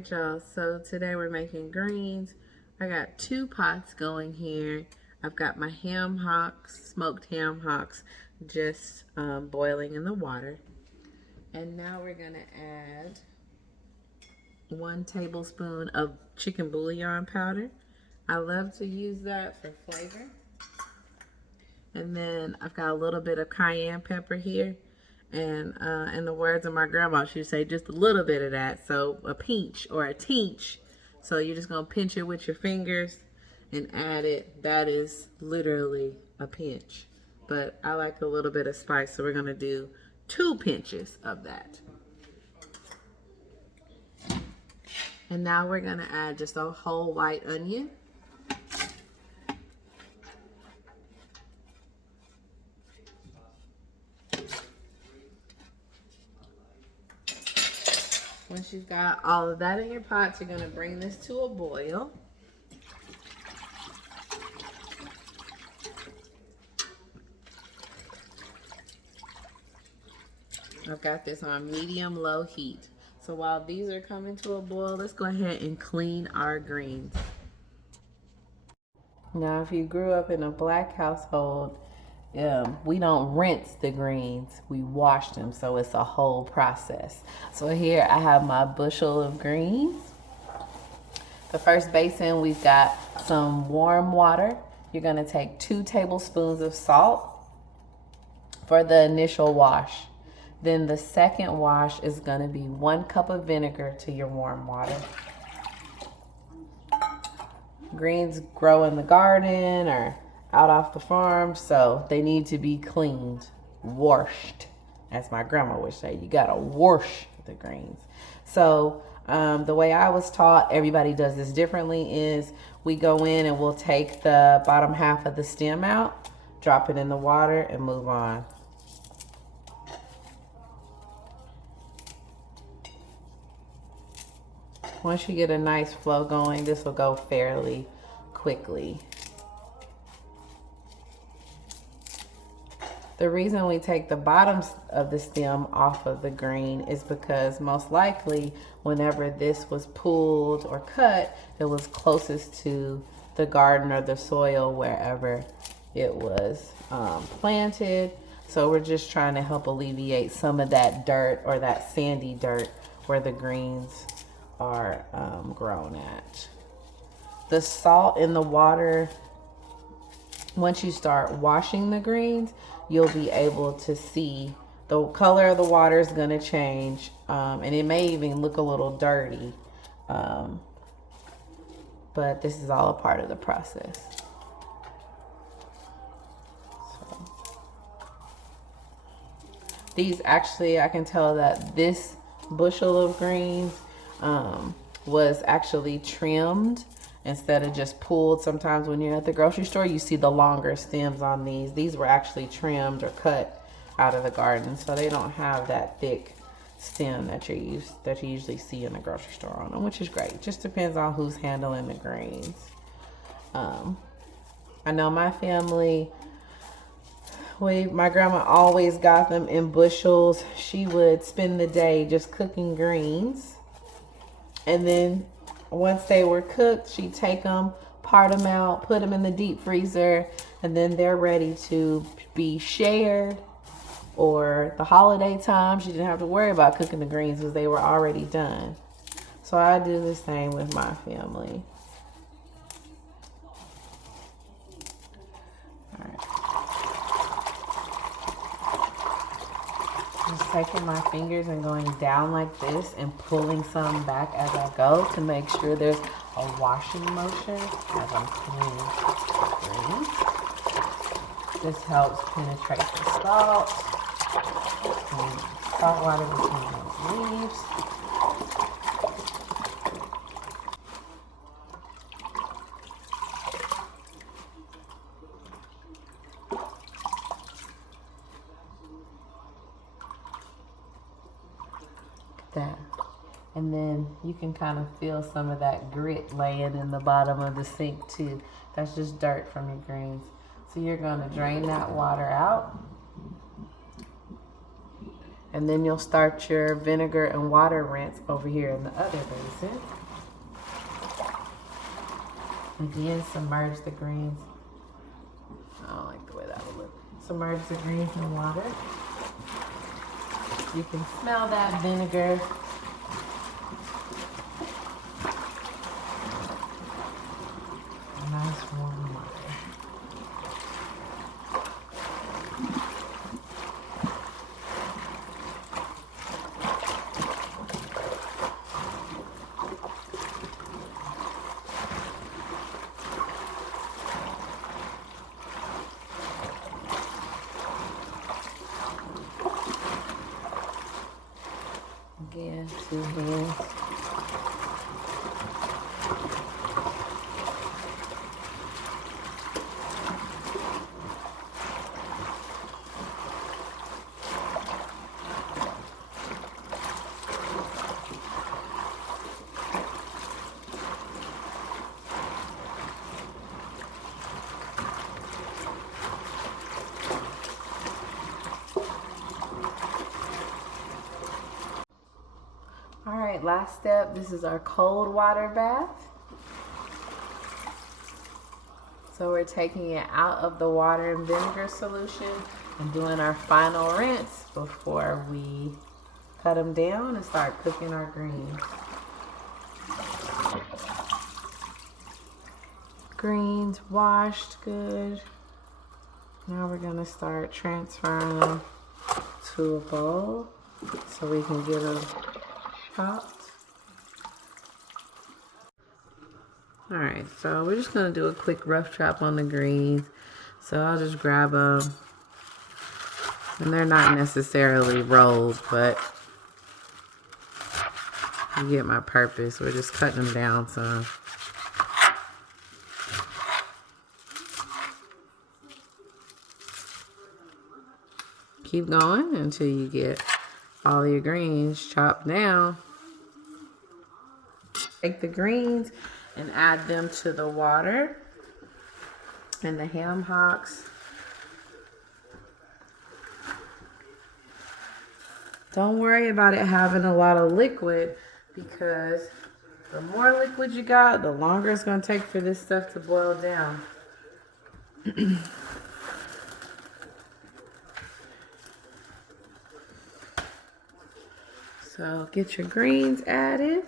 right, y'all, so today we're making greens. I got 2 pots going here. I've got my ham hocks, smoked ham hocks, just boiling in the water. And now we're gonna add 1 tablespoon of chicken bouillon powder. I love to use that for flavor. And then I've got a little bit of cayenne pepper here. And in the words of my grandma, she'd say just a little bit of that. So a pinch or a teach. So you're just going to pinch it with your fingers and add it. That is literally a pinch. But I like a little bit of spice, so we're going to do 2 pinches of that. And now we're going to add just a whole white onion. Once you've got all of that in your pot, you're going to bring this to a boil. I've got this on medium-low heat. So while these are coming to a boil, let's go ahead and clean our greens. Now, if you grew up in a black household, we don't rinse the greens, we wash them, so it's a whole process. So here I have my bushel of greens. The first basin, we've got some warm water. You're gonna take 2 tablespoons of salt for the initial wash. Then the second wash is gonna be 1 cup of vinegar to your warm water. Greens grow in the garden or out off the farm, so they need to be cleaned, washed, as my grandma would say. You gotta wash the greens. So the way I was taught, everybody does this differently, is we go in and we'll take the bottom half of the stem out, drop it in the water, and move on. Once you get a nice flow going, this will go fairly quickly. The reason we take the bottoms of the stem off of the green is because most likely whenever this was pulled or cut, it was closest to the garden or the soil wherever it was planted. So we're just trying to help alleviate some of that dirt or that sandy dirt where the greens are grown at. The salt in the water, once you start washing the greens, you'll be able to see the color of the water is going to change, and it may even look a little dirty, but this is all a part of the process. So, these actually, I can tell that this bushel of greens was actually trimmed instead of just pulled. Sometimes when you're at the grocery store, you see the longer stems on these. These were actually trimmed or cut out of the garden, so they don't have that thick stem that you usually see in the grocery store on them, which is great. It just depends on who's handling the greens. I know my family, my grandma always got them in bushels. She would spend the day just cooking greens, and then once they were cooked, she'd take them, part them out, put them in the deep freezer, and then they're ready to be shared. Or the holiday time, she didn't have to worry about cooking the greens because they were already done. So I do the same with my family. All right. Just taking my fingers and going down like this and pulling some back as I go to make sure there's a washing motion as I'm cleaning the greens. This helps penetrate the salt. Salt water between those leaves. That. And then you can kind of feel some of that grit laying in the bottom of the sink too. That's just dirt from your greens. So you're going to drain that water out. And then you'll start your vinegar and water rinse over here in the other basin. Again, submerge the greens. I don't like the way that would look. Submerge the greens in water. You can smell that vinegar. Nice warm water. Again, 2 hands. All right, last step. This is our cold water bath. So we're taking it out of the water and vinegar solution and doing our final rinse before we cut them down and start cooking our greens. Greens washed good. Now we're gonna start transferring them to a bowl so we can get them chopped. All right, so we're just gonna do a quick rough chop on the greens. So I'll just grab them, and they're not necessarily rolled, but you get my purpose. We're just cutting them down some. Keep going until you get all your greens chopped down. Take the greens and add them to the water and the ham hocks. Don't worry about it having a lot of liquid, because the more liquid you got, the longer it's going to take for this stuff to boil down. So get your greens added.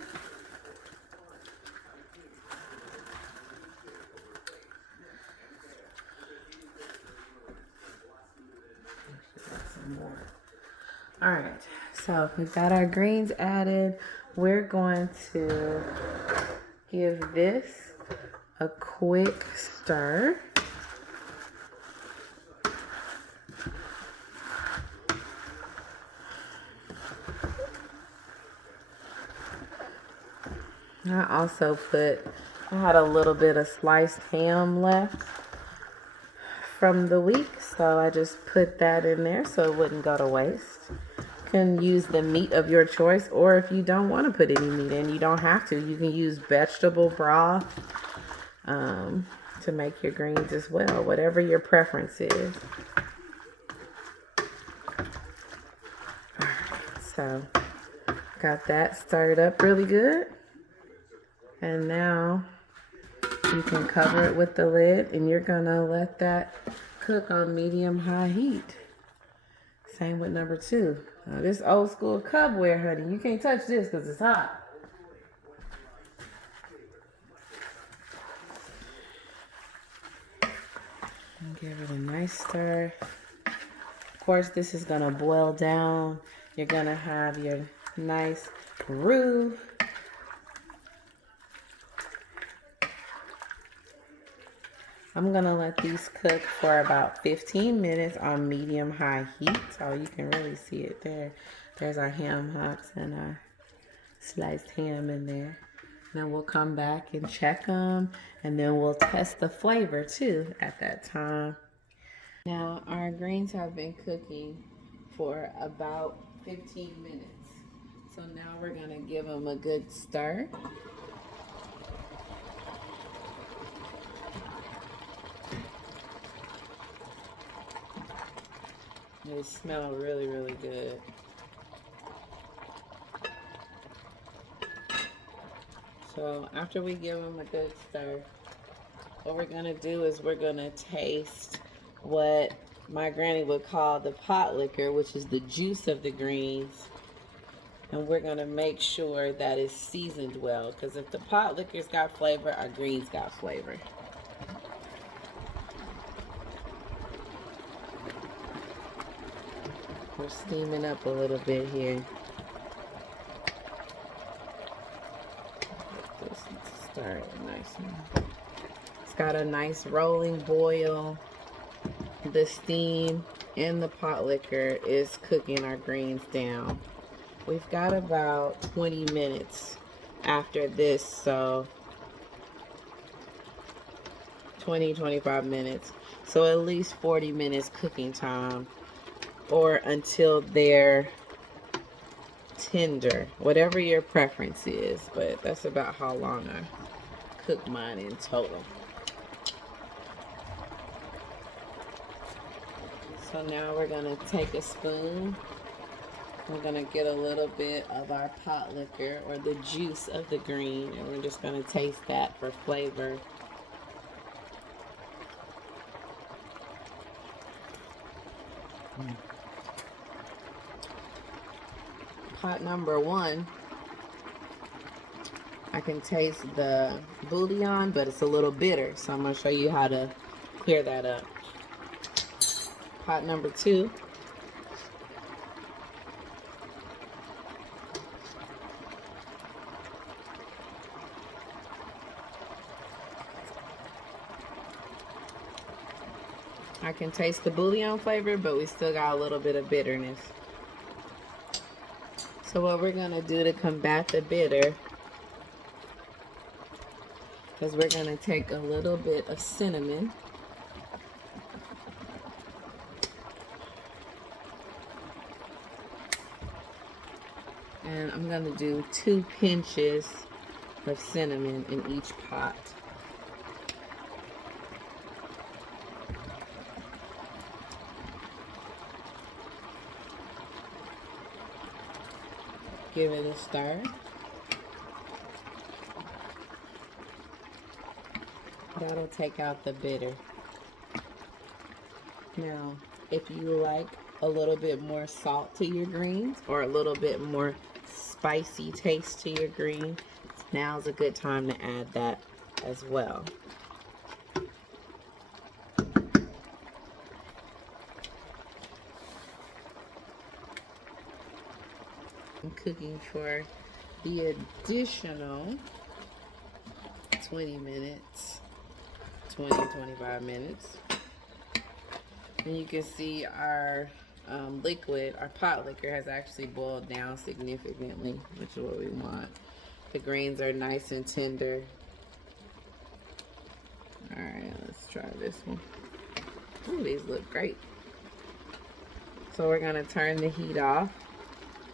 All right, so we've got our greens added. We're going to give this a quick stir. I had a little bit of sliced ham left from the week, so I just put that in there so it wouldn't go to waste. You can use the meat of your choice, or if you don't want to put any meat in, you don't have to. You can use vegetable broth to make your greens as well, whatever your preference is. All right, so got that stirred up really good. And now you can cover it with the lid, and you're gonna let that cook on medium-high heat. Same with number 2. Now, this old school Cubware, honey, you can't touch this because it's hot. And give it a nice stir. Of course, this is gonna boil down. You're gonna have your nice roux. I'm gonna let these cook for about 15 minutes on medium-high heat. So you can really see it there. There's our ham hocks and our sliced ham in there. Then we'll come back and check them, and then we'll test the flavor too at that time. Now our greens have been cooking for about 15 minutes. So now we're gonna give them a good stir. They smell really, really good. So after we give them a good stir, what we're gonna do is we're gonna taste what my granny would call the pot liquor, which is the juice of the greens. And we're gonna make sure that it's seasoned well, because if the pot liquor's got flavor, our greens got flavor. We're steaming up a little bit here. Let this start nice and it's got a nice rolling boil. The steam and the pot liquor is cooking our greens down. We've got about 20 minutes after this, so 20-25 minutes. So at least 40 minutes cooking time, or until they're tender, whatever your preference is, but that's about how long I cook mine in total. So now we're gonna take a spoon. We're gonna get a little bit of our pot liquor, or the juice of the green, and we're just gonna taste that for flavor. Pot number one, I can taste the bouillon, but it's a little bitter, so I'm gonna show you how to clear that up. Pot number two, I can taste the bouillon flavor, but we still got a little bit of bitterness. So what we're gonna do to combat the bitter is we're gonna take a little bit of cinnamon. And I'm gonna do 2 pinches of cinnamon in each pot. Give it a stir. That'll take out the bitter. Now, if you like a little bit more salt to your greens, or a little bit more spicy taste to your greens, now's a good time to add that as well. I'm cooking for the additional 20 minutes, 20-25 minutes. And you can see our liquid, our pot liquor has actually boiled down significantly, which is what we want. The greens are nice and tender. All right, let's try this one. Ooh, these look great. So we're gonna turn the heat off,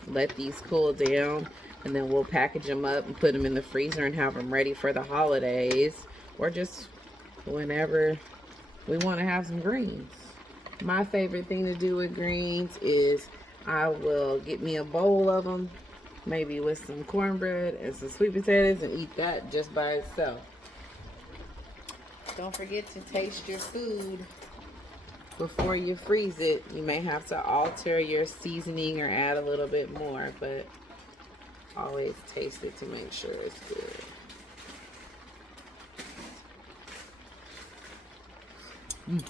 let these cool down, and then we'll package them up and put them in the freezer and have them ready for the holidays, or just whenever we want to have some greens. My favorite thing to do with greens is I will get me a bowl of them, maybe with some cornbread and some sweet potatoes, and eat that just by itself. Don't forget to taste your food before you freeze it. You may have to alter your seasoning or add a little bit more, but always taste it to make sure it's good.